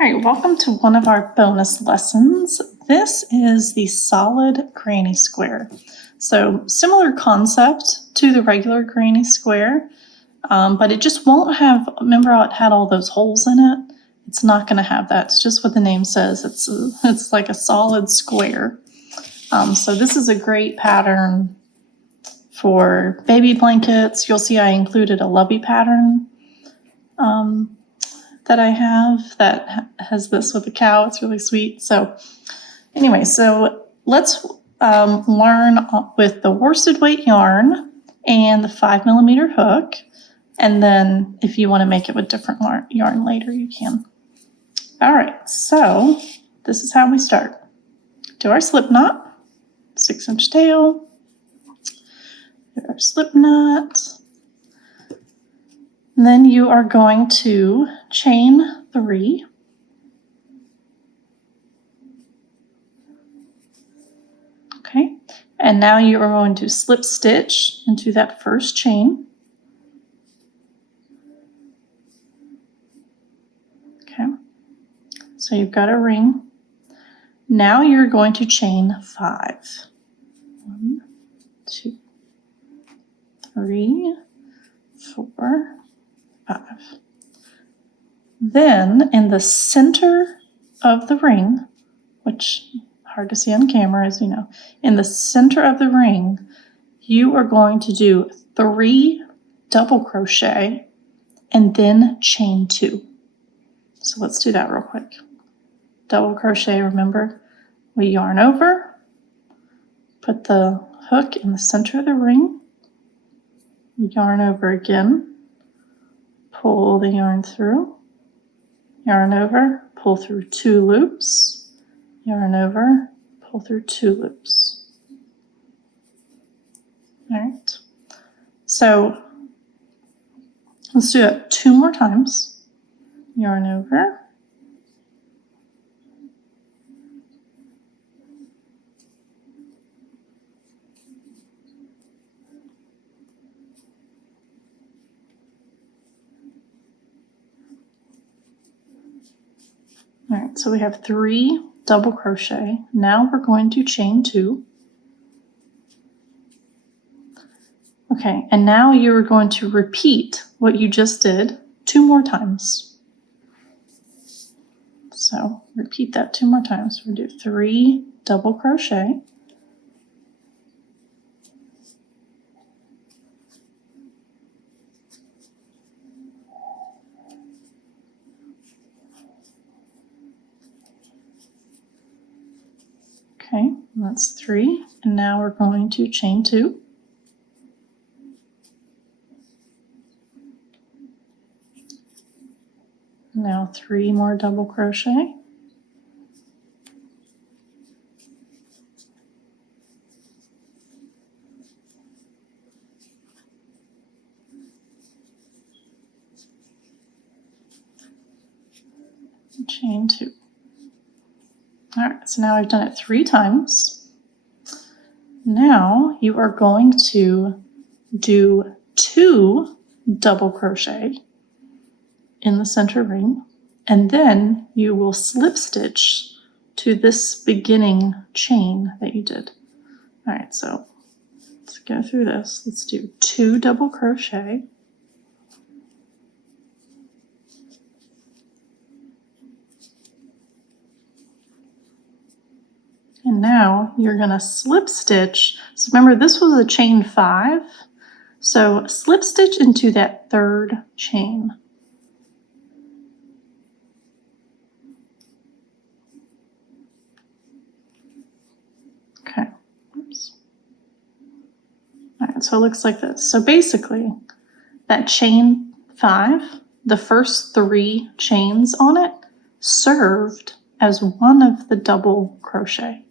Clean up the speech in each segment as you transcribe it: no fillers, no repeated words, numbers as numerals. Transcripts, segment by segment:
All right, welcome to one of our bonus lessons. This is the solid granny square. So similar concept to the regular granny square, but it just won't have, remember how it had all those holes in it? It's not going to have that. It's just what the name says. It's like a solid square. So this is a great pattern for baby blankets. You'll see I included a lovey pattern that I have that has this with a cow. It's really sweet. So anyway, so let's learn with the worsted weight yarn and the 5mm hook. And then if you want to make it with different yarn later, you can. All right, so this is how we start. Do our slip knot, 6-inch tail, do our slip knot. And then you are going to chain 3. Okay, and now you are going to slip stitch into that first chain. Okay, so you've got a ring. Now you're going to chain 5. 1, 2, 3, 4, 5. Then in the center of the ring, which hard to see on camera as you know, in the center of the ring, you are going to do 3 double crochet and then chain 2. So let's do that real quick. Double crochet, remember, we yarn over, put the hook in the center of the ring, yarn over again, pull the yarn through, yarn over, pull through 2 loops, yarn over, pull through 2 loops. All right, so let's do it 2 more times. Yarn over, all right, so we have 3 double crochet. Now we're going to chain 2. Okay, and now you're going to repeat what you just did 2 more times. So repeat that 2 more times. We'll do 3 double crochet. Okay, that's 3, and now we're going to chain 2. Now 3 more double crochet. Chain 2. All right, so now I've done it 3 times. Now you are going to do 2 double crochet in the center ring, and then you will slip stitch to this beginning chain that you did. All right, so let's go through this. Let's do 2 double crochet. And now you're going to slip stitch. So remember, this was a chain 5. So slip stitch into that 3rd chain. Okay. Oops. All right, so it looks like this. So basically, that chain 5, the first 3 chains on it served as one of the double crochet.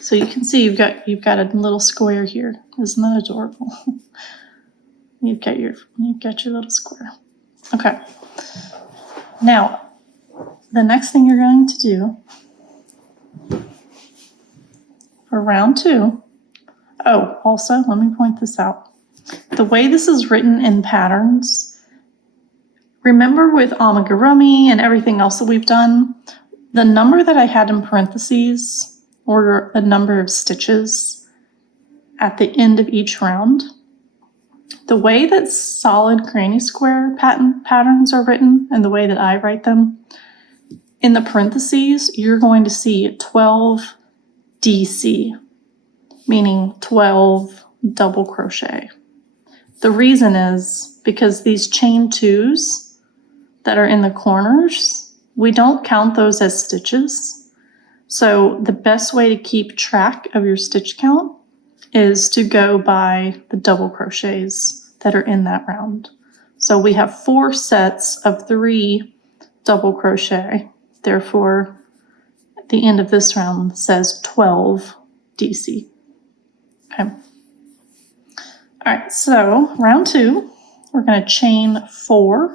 So you can see you've got a little square here. Isn't that adorable? You've got your little square. Okay. Now, the next thing you're going to do for round 2. Oh, also, let me point this out. The way this is written in patterns, Remember with amigurumi and everything else that we've done, the number that I had in parentheses, or a number of stitches at the end of each round, the way that solid granny square patterns are written and the way that I write them, in the parentheses, you're going to see 12 DC, meaning 12 double crochet. The reason is because these chain twos that are in the corners, we don't count those as stitches. So the best way to keep track of your stitch count is to go by the double crochets that are in that round. So we have 4 sets of 3 double crochet. Therefore, at the end of this round says 12 DC. Okay. All right, so round 2, we're going to chain 4.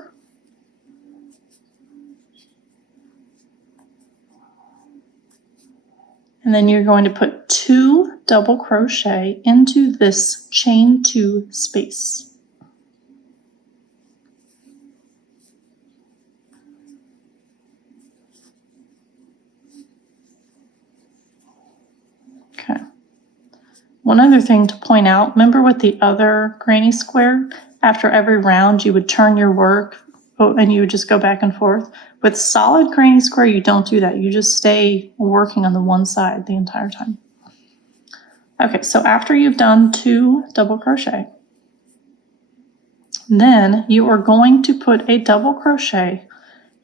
And then you're going to put 2 double crochet into this chain 2 space. Okay. One other thing to point out, remember with the other granny square, after every round you would turn your work and you would just go back and forth. With solid granny square, you don't do that. You just stay working on the one side the entire time. Okay, so after you've done 2 double crochet, then you are going to put a double crochet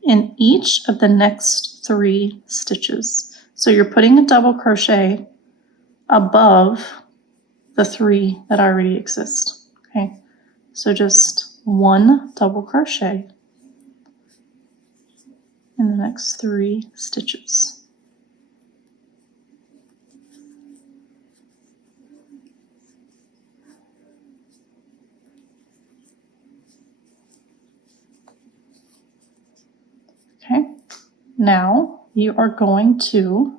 in each of the next 3 stitches. So you're putting a double crochet above the 3 that already exist. Okay, so just 1 double crochet in the next 3 stitches. Okay, now you are going to,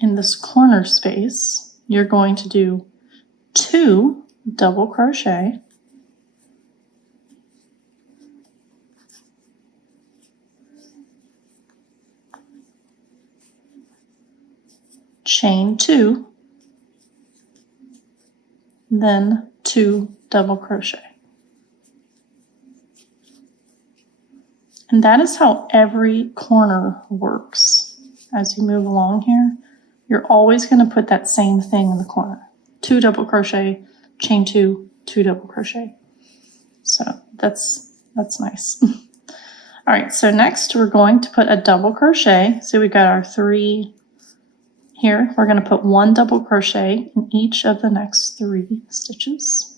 in this corner space, you're going to do 2 double crochet, chain 2, then 2 double crochet. And that is how every corner works. As you move along here, you're always going to put that same thing in the corner. 2 double crochet, chain 2, 2 double crochet. So that's nice. All right, so next we're going to put a double crochet. So we've got our 3 here. We're going to put 1 double crochet in each of the next 3 stitches.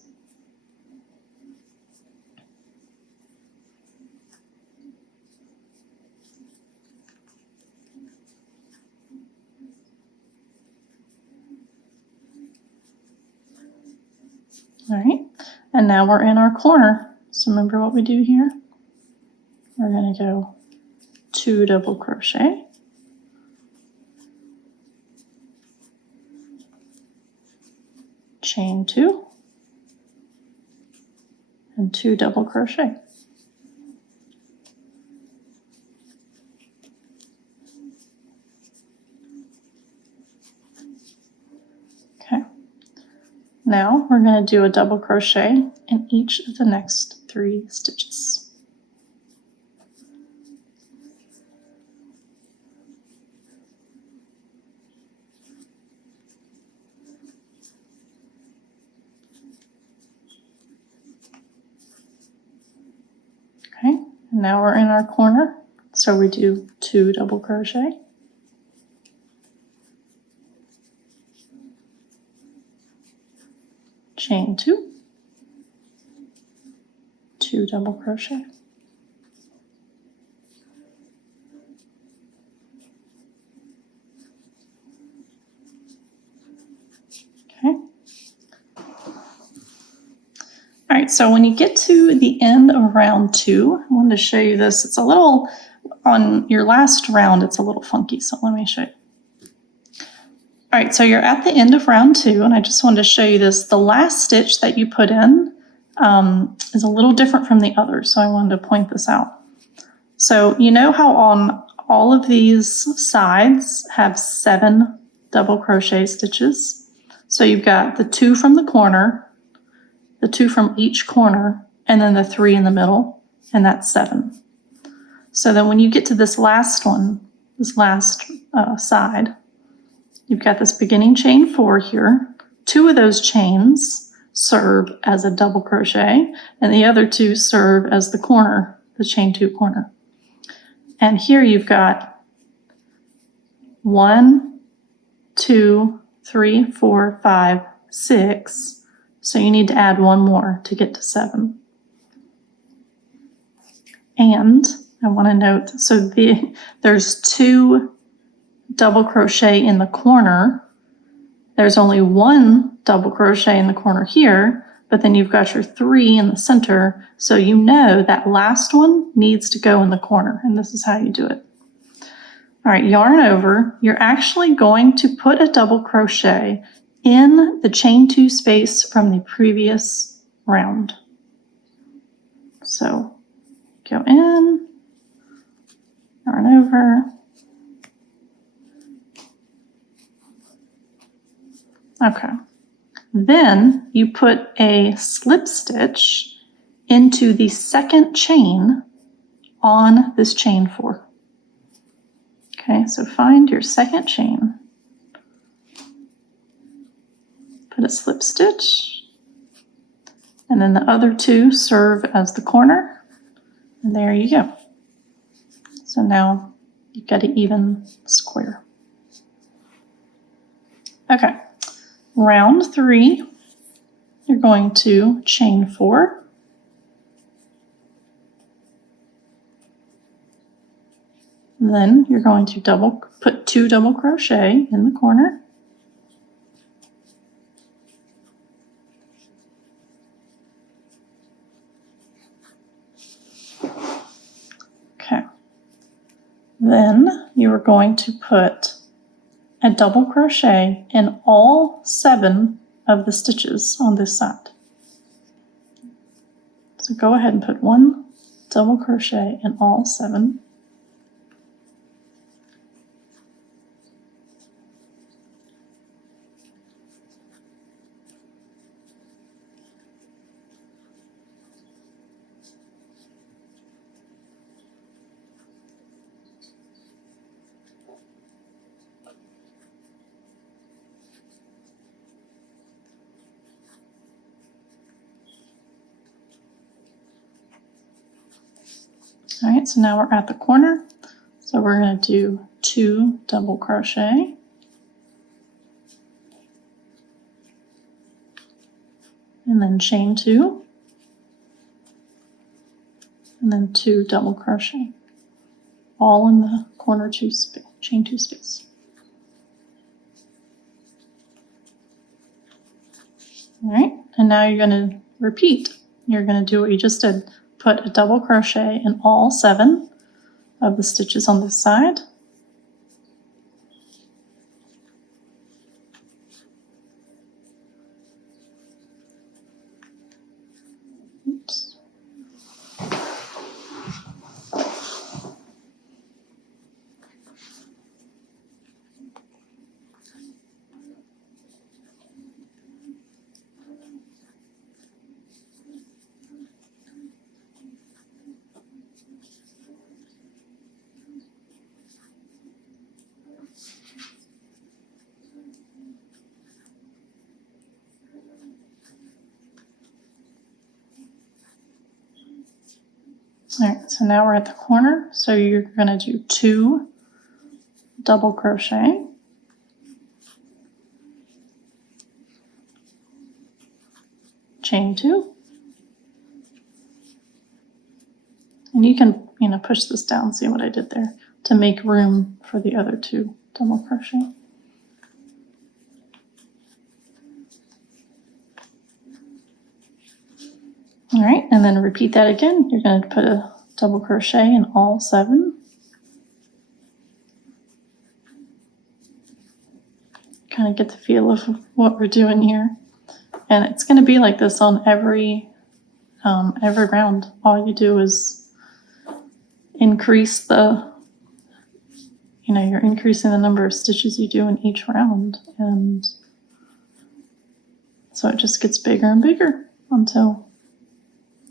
All right, and now we're in our corner. So remember what we do here? We're going to go 2 double crochet, chain 2, and 2 double crochet. Okay. Now we're going to do a double crochet in each of the next 3 stitches. Okay, and now we're in our corner, so we do 2 double crochet, chain 2, 2 double crochet. Okay. All right, so when you get to the end of round 2, I wanted to show you this. It's a little, on your last round, it's a little funky, so let me show you. All right, so you're at the end of round 2, and I just wanted to show you this. The last stitch that you put in, is a little different from the others, so I wanted to point this out. So you know how on all of these sides have 7 double crochet stitches? So you've got the 2 from the corner, the 2 from each corner, and then the 3 in the middle, and that's 7. So then when you get to this last one, this last side, you've got this beginning chain 4 here. 2 of those chains serve as a double crochet, and the other 2 serve as the corner, the chain 2 corner. And here you've got 1, 2, 3, 4, 5, 6. So you need to add 1 more to get to 7. And I want to note, so there's 2 double crochet in the corner. There's only 1 double crochet in the corner here, but then you've got your 3 in the center. So you know that last one needs to go in the corner, and this is how you do it. All right, yarn over. You're actually going to put a double crochet in the chain 2 space from the previous round. So go in, yarn over. Okay. Then you put a slip stitch into the second chain on this chain 4. Okay, so find your second chain. Put a slip stitch, and then the other 2 serve as the corner, and there you go. So now you've got an even square. Okay, round 3, you're going to chain 4. Then you're going to put 2 double crochet in the corner. Okay. Then you are going to put a double crochet in all 7 of the stitches on this side. So go ahead and put 1 double crochet in all 7. All right, so now we're at the corner. So we're going to do 2 double crochet. And then chain 2. And then 2 double crochet. All in the corner 2 space, chain 2 space. All right, and now you're going to repeat. You're going to do what you just did. Put a double crochet in all 7 of the stitches on this side. Oops. All right, so now we're at the corner. So you're going to do 2 double crochet. Chain 2. And you can, push this down, see what I did there, to make room for the other 2 double crochet. All right, and then repeat that again. You're going to put a double crochet in all 7. Kind of get the feel of what we're doing here. And it's going to be like this on every every round. All you do is increase you're increasing the number of stitches you do in each round, and so it just gets bigger and bigger until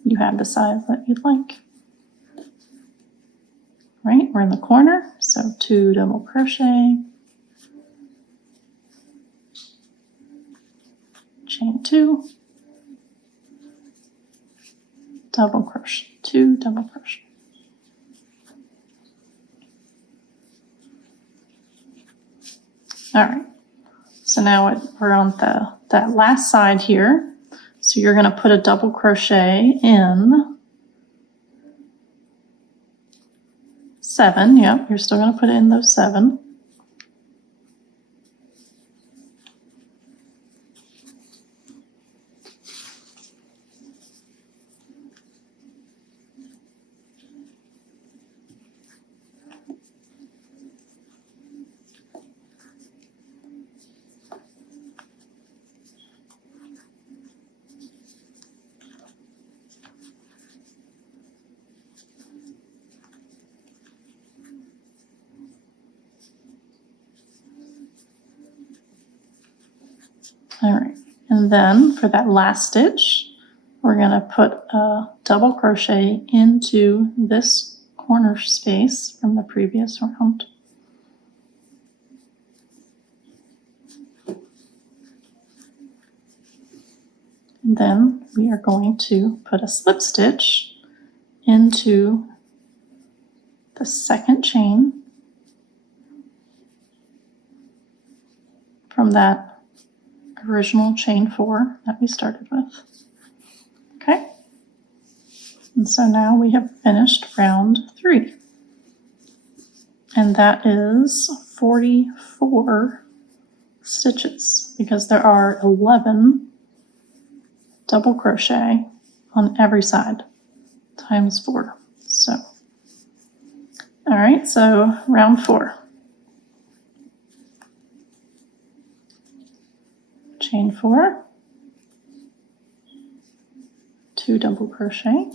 you have the size that you'd like. Right, we're in the corner, so 2 double crochet, chain 2, double crochet, 2 double crochet. All right, so now we're on that last side here. So you're going to put a double crochet in 7. Yep, you're still going to put it in those 7. All right, and then for that last stitch, we're going to put a double crochet into this corner space from the previous round. And then we are going to put a slip stitch into the second chain from that original chain 4 that we started with. Okay, and so now we have finished round 3, and that is 44 stitches because there are 11 double crochet on every side times 4. So, all right, so round 4. Chain 4, 2 double crochet, all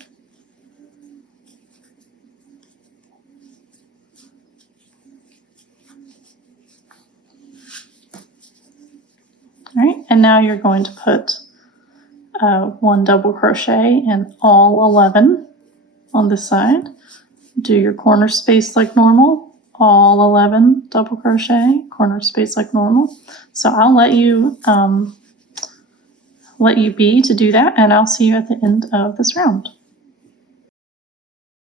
right, and now you're going to put 1 double crochet in all 11 on this side. Do your corner space like normal, all 11 double crochet, corner space like normal. So I'll let you be to do that, and I'll see you at the end of this round.